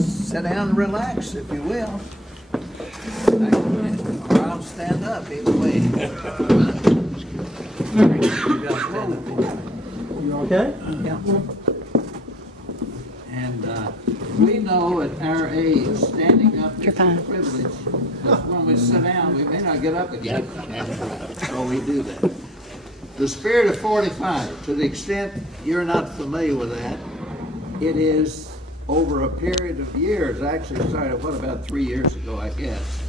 Sit down and relax, if you will. Or I'll stand up, either way. You okay? Yeah. And we know at our age, standing up is a privilege. Because when we sit down, we may not get up again. So we do that. The Spirit of 45, to the extent you're not familiar with that, it is over a period of years, actually started, what, about 3 years ago, I guess,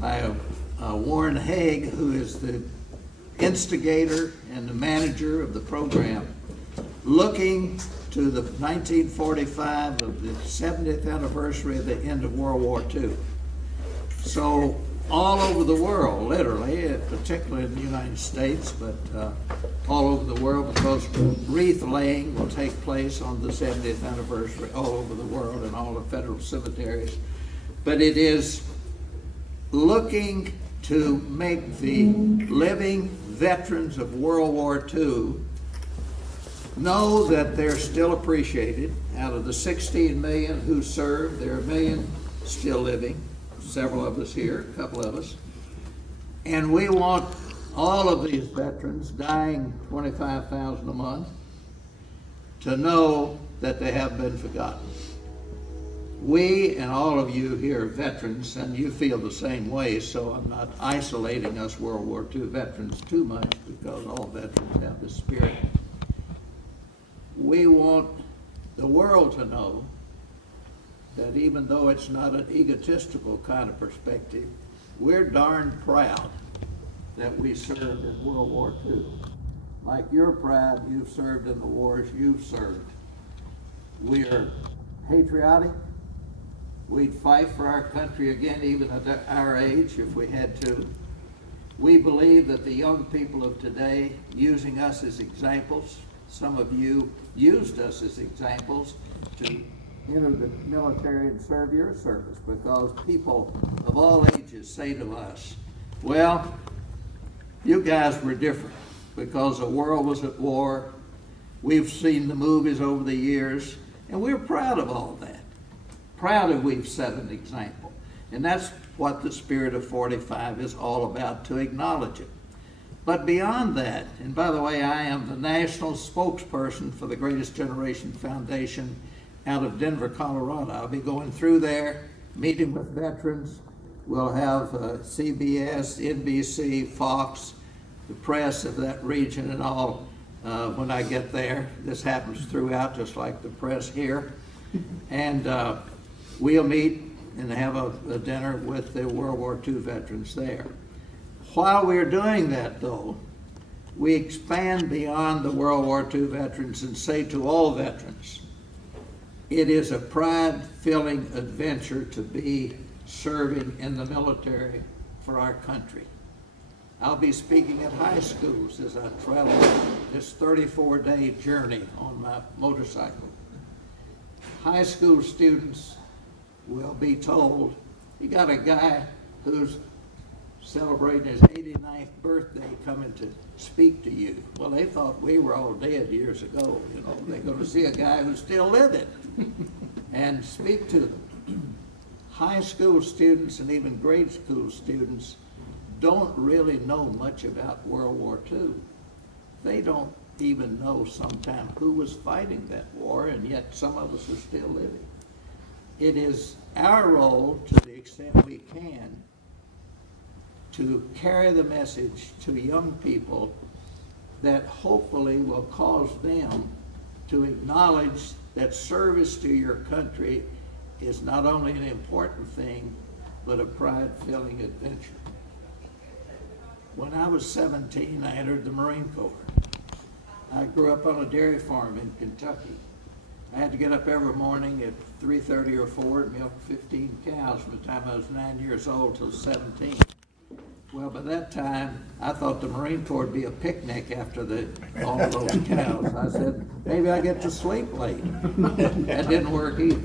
by Warren Haig, who is the instigator and the manager of the program, looking to the 1945 of the 70th anniversary of the end of World War II. So all over the world, literally, particularly in the United States, but all over the world, because wreath laying will take place on the 70th anniversary all over the world in all the federal cemeteries. But it is looking to make the living veterans of World War II know that they're still appreciated. Out of the 16 million who served, there are 1 million still living. Several of us here, a couple of us. And we want all of these veterans, dying 25,000 a month, to know that they have been forgotten. We and all of you here are veterans, and you feel the same way, so I'm not isolating us World War II veterans too much, because all veterans have this spirit. We want the world to know that even though it's not an egotistical kind of perspective, we're darn proud that we served in World War II. Like you're proud you've served in the wars you've served. We are patriotic. We'd fight for our country again, even at our age, if we had to. We believe that the young people of today, using us as examples, some of you used us as examples to enter the military and serve your service, because people of all ages say to us, well, you guys were different because the world was at war. We've seen the movies over the years, and we're proud of all that. Proud that we've set an example. And that's what the Spirit of 45 is all about, to acknowledge it. But beyond that, and by the way, I am the national spokesperson for the Greatest Generation Foundation out of Denver, Colorado. I'll be going through there, meeting with veterans. We'll have CBS, NBC, Fox, the press of that region and all when I get there. This happens throughout, just like the press here. And we'll meet and have a dinner with the World War II veterans there. While we're doing that, though, we expand beyond the World War II veterans and say to all veterans, it is a pride-filling adventure to be serving in the military for our country. I'll be speaking at high schools as I travel this 34-day journey on my motorcycle. High school students will be told, you got a guy who's celebrating his 89th birthday coming to speak to you. Well, they thought we were all dead years ago. You know, they're going to see a guy who's still living and speak to them. High school students and even grade school students don't really know much about World War II. They don't even know sometimes who was fighting that war, and yet some of us are still living. It is our role, to the extent we can, to carry the message to young people that hopefully will cause them to acknowledge that service to your country is not only an important thing, but a pride-filling adventure. When I was 17, I entered the Marine Corps. I grew up on a dairy farm in Kentucky. I had to get up every morning at 3:30 or 4 and milk 15 cows from the time I was 9 years old till 17. Well, by that time, I thought the Marine Corps would be a picnic after all of those cows. I said, maybe I get to sleep late. That didn't work either.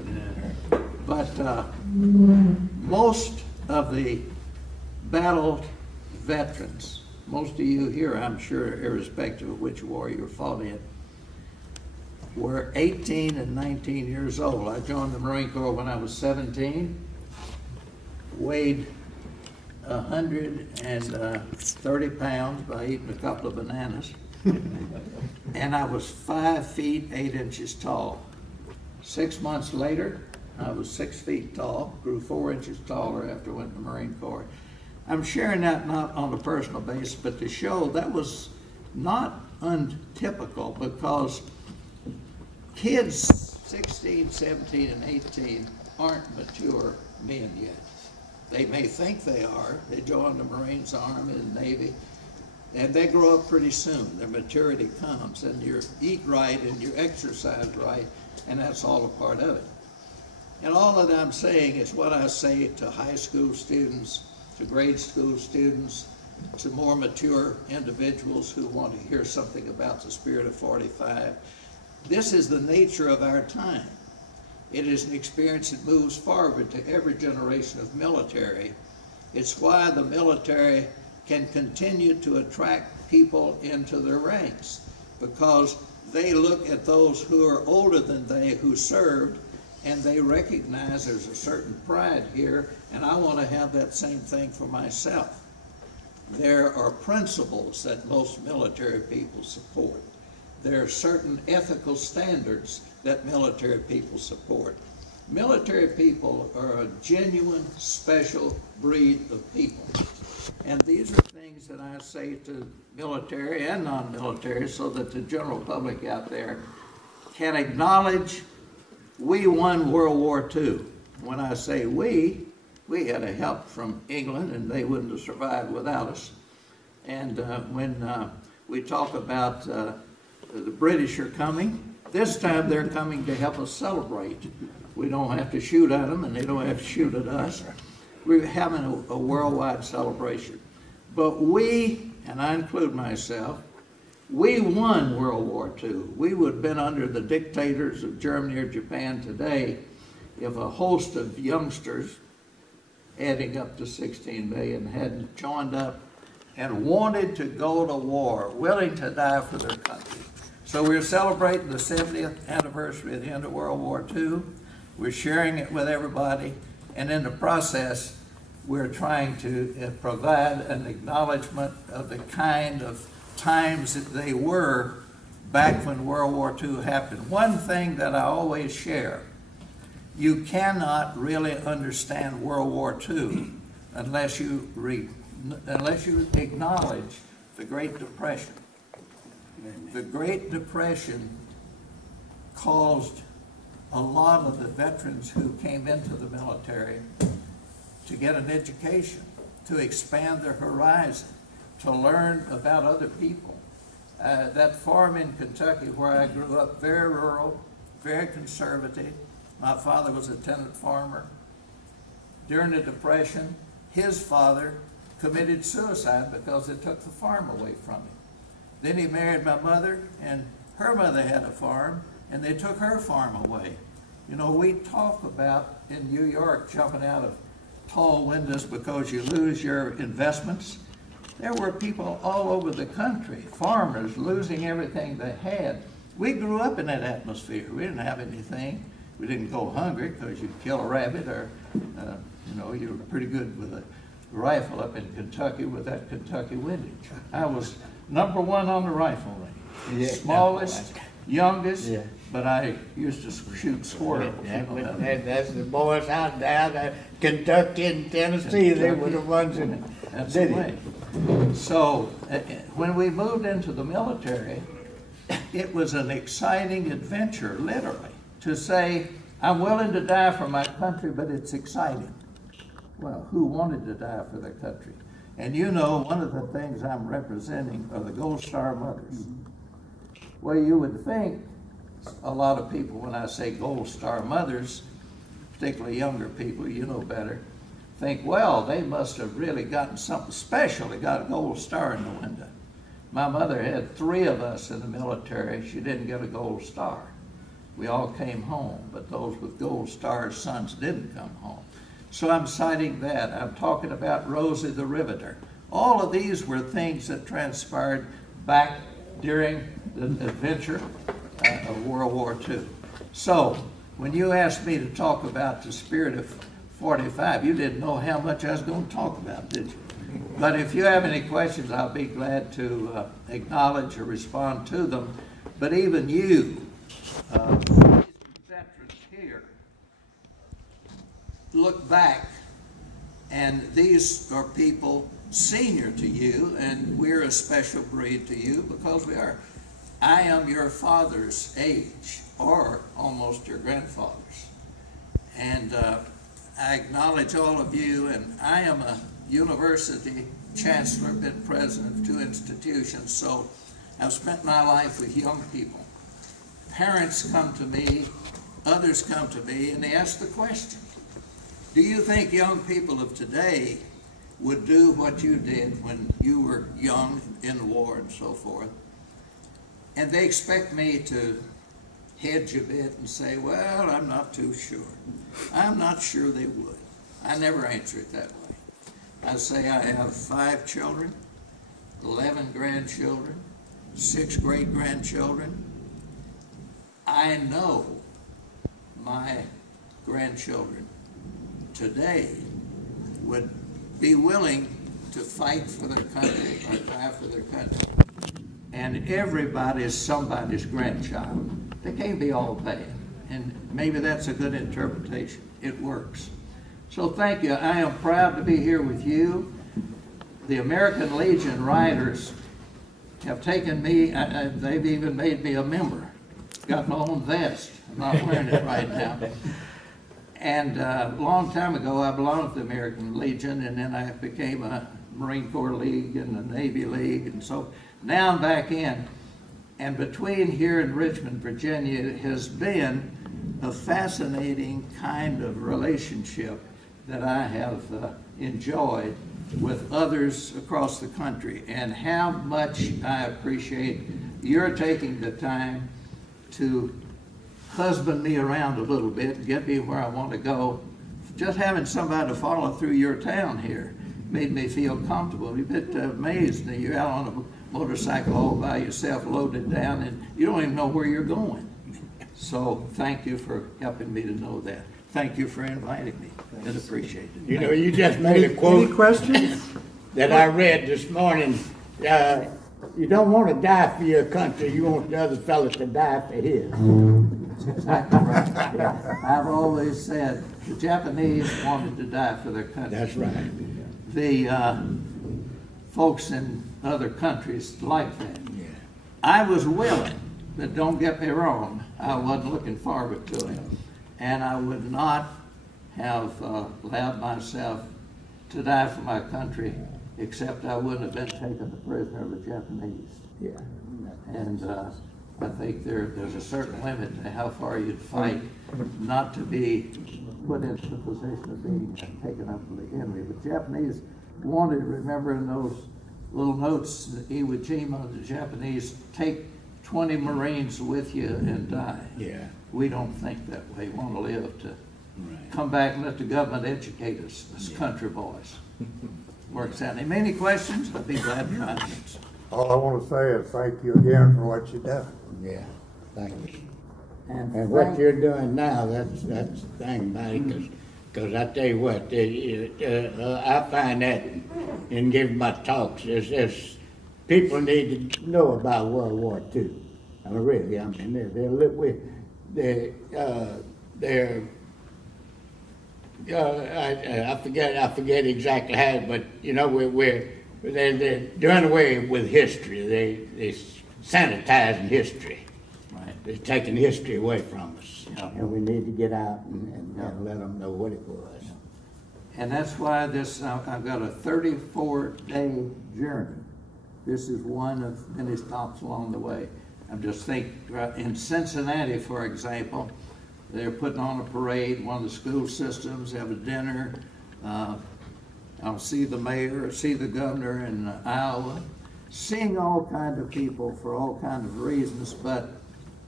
But most of the battled veterans, most of you here, I'm sure, irrespective of which war you fought in, were 18 and 19 years old. I joined the Marine Corps when I was 17, weighed 130 pounds by eating a couple of bananas, and I was 5 feet 8 inches tall. 6 months later, I was 6 feet tall, grew 4 inches taller after I went to the Marine Corps. I'm sharing that not on a personal basis, but to show that was not untypical, because kids 16, 17, and 18 aren't mature men yet. They may think they are. They join the Marines, Army, and Navy, and they grow up pretty soon. Their maturity comes, and you eat right and you exercise right, and that's all a part of it. And all that I'm saying is what I say to high school students, to grade school students, to more mature individuals who want to hear something about the spirit of 45. This is the nature of our time. It is an experience that moves forward to every generation of military. It's why the military can continue to attract people into their ranks, because they look at those who are older than they who served, and they recognize there's a certain pride here, and I want to have that same thing for myself. There are principles that most military people support. There are certain ethical standards that military people support. Military people are a genuine, special breed of people. And these are things that I say to military and non-military so that the general public out there can acknowledge we won World War II. When I say we had a help from England, and they wouldn't have survived without us. And when we talk about the British are coming, this time they're coming to help us celebrate. We don't have to shoot at them, and they don't have to shoot at us. We're having a worldwide celebration. But we, and I include myself, we won World War II. We would have been under the dictators of Germany or Japan today if a host of youngsters, adding up to 16 million, hadn't joined up and wanted to go to war, willing to die for their country. So we're celebrating the 70th anniversary of the end of World War II. We're sharing it with everybody, and in the process, we're trying to provide an acknowledgement of the kind of times that they were back when World War II happened. One thing that I always share, you cannot really understand World War II unless you acknowledge the Great Depression. The Great Depression caused a lot of the veterans who came into the military to get an education, to expand their horizon, to learn about other people. That farm in Kentucky where I grew up, very rural, very conservative. My father was a tenant farmer. During the Depression, his father committed suicide because it took the farm away from him. Then he married my mother, and her mother had a farm, and they took her farm away. You know, we talk about in New York jumping out of tall windows because you lose your investments. There were people all over the country, farmers, losing everything they had. We grew up in that atmosphere. We didn't have anything. We didn't go hungry because you'd kill a rabbit, or you know, you were pretty good with a rifle up in Kentucky with that Kentucky windage. I was #1 on the rifle range. Yeah, smallest, youngest, yeah. But I used to shoot squirrels. Yeah, you know, that's the boys out down Kentucky and Tennessee. They were the ones that that's did the way. So when we moved into the military, it was an exciting adventure, literally, to say, I'm willing to die for my country, but it's exciting. Well, who wanted to die for their country? And you know, one of the things I'm representing are the Gold Star mothers. Well, you would think a lot of people, when I say Gold Star mothers, particularly younger people, you know better, think, well, they must have really gotten something special. They got a Gold Star in the window. My mother had 3 of us in the military. She didn't get a Gold Star. We all came home, but those with Gold Stars' sons didn't come home. So I'm citing that. I'm talking about Rosie the Riveter. All of these were things that transpired back during the adventure of World War II. So, when you asked me to talk about the spirit of 45, you didn't know how much I was going to talk about, did you? But if you have any questions, I'll be glad to acknowledge or respond to them. But even you, veterans here, look back, and these are people senior to you, and we're a special breed to you because we are. I am your father's age, or almost your grandfather's. And I acknowledge all of you, and I am a university chancellor, been president of 2 institutions, so I've spent my life with young people. Parents come to me, others come to me, and they ask the question, do you think young people of today would do what you did when you were young in the war and so forth? And they expect me to hedge a bit and say, well, I'm not too sure. I'm not sure they would. I never answer it that way. I say I have 5 children, 11 grandchildren, 6 great-grandchildren. I know my grandchildren today would be willing to fight for their country or die for their country. And everybody is somebody's grandchild. They can't be all bad. And maybe that's a good interpretation. It works. So thank you. I am proud to be here with you. The American Legion Riders have taken me, they've even made me a member. Got my own vest. I'm not wearing it right now. And a long time ago, I belonged to the American Legion, and then I became a Marine Corps League and the Navy League, and so now I'm back in. And between here and Richmond, Virginia, has been a fascinating kind of relationship that I have enjoyed with others across the country, and how much I appreciate your taking the time to husband me around a little bit and get me where I want to go. Just having somebody to follow through your town here made me feel comfortable. I'm a bit amazed that you're out on a motorcycle all by yourself, loaded down, and you don't even know where you're going. So thank you for helping me to know that. Thank you for inviting me. It's appreciated. You know, you just made a quote. Any questions? That I read this morning. You don't want to die for your country. You want the other fellow to die for his. That's exactly right. Yeah. I've always said the Japanese wanted to die for their country. That's right. The folks in other countries like that. Yeah. I was willing, but don't get me wrong, I wasn't looking forward to it. And I would not have allowed myself to die for my country, except I wouldn't have been taken a prisoner of the Japanese. Yeah. And I think there's a certain limit to how far you'd fight not to be put into the position of being taken up with the enemy. The Japanese wanted, remember in those little notes, Iwo Jima, the Japanese, take 20 Marines with you and die. Yeah. We don't think that way. We want to live to come back and let the government educate us as country boys. Works out. Any questions? I'd be glad to answer. All I want to say is thank you again for what you've done. Yeah. Thank you. And what you're doing now, that's the thing about it, because I tell you what, I find that in giving my talks, is people need to know about World War II. I mean, really, I mean, I forget exactly how, but you know, they're doing away with history. They're sanitizing history. right. They're taking history away from us, Yeah. and we need to get out and let them know what it was. And that's why this, I've got a 34-day journey. This is one of many stops along the way. I'm just thinking, in Cincinnati, for example, they're putting on a parade, one of the school systems, have a dinner. I'll see the mayor, see the governor in Iowa, seeing all kinds of people for all kinds of reasons, but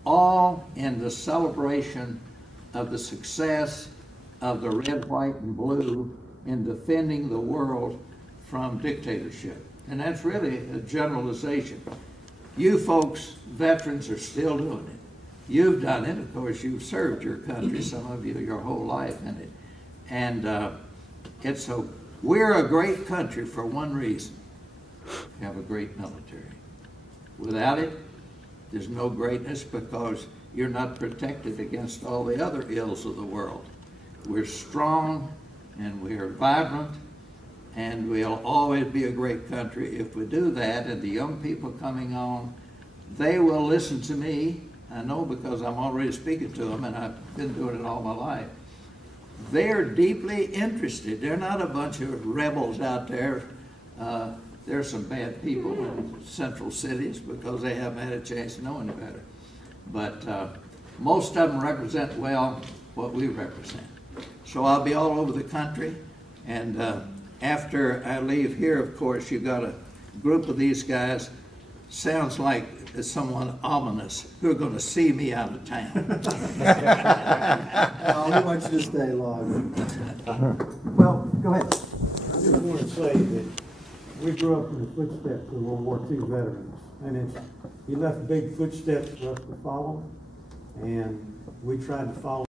all in the celebration of the success of the red, white, and blue in defending the world from dictatorship. And that's really a generalization. You folks, veterans, are still doing it. you've done it. Of course, you've served your country, some of you, your whole life in it. And we're a great country for one reason. We have a great military. Without it, there's no greatness, because you're not protected against all the other ills of the world. We're strong and we're vibrant, and we'll always be a great country if we do that. And the young people coming on, they will listen to me. I know, because I'm already speaking to them, and I've been doing it all my life. They're deeply interested. They're not a bunch of rebels out there. There's some bad people in central cities because they haven't had a chance to know any better. But most of them represent well what we represent. So I'll be all over the country, and after I leave here, of course, you've got a group of these guys, sounds like someone ominous, who are going to see me out of town. We want you to stay long. Well, go ahead. I just want to say that we grew up in the footsteps of World War II veterans, and he left big footsteps for us to follow, and we tried to follow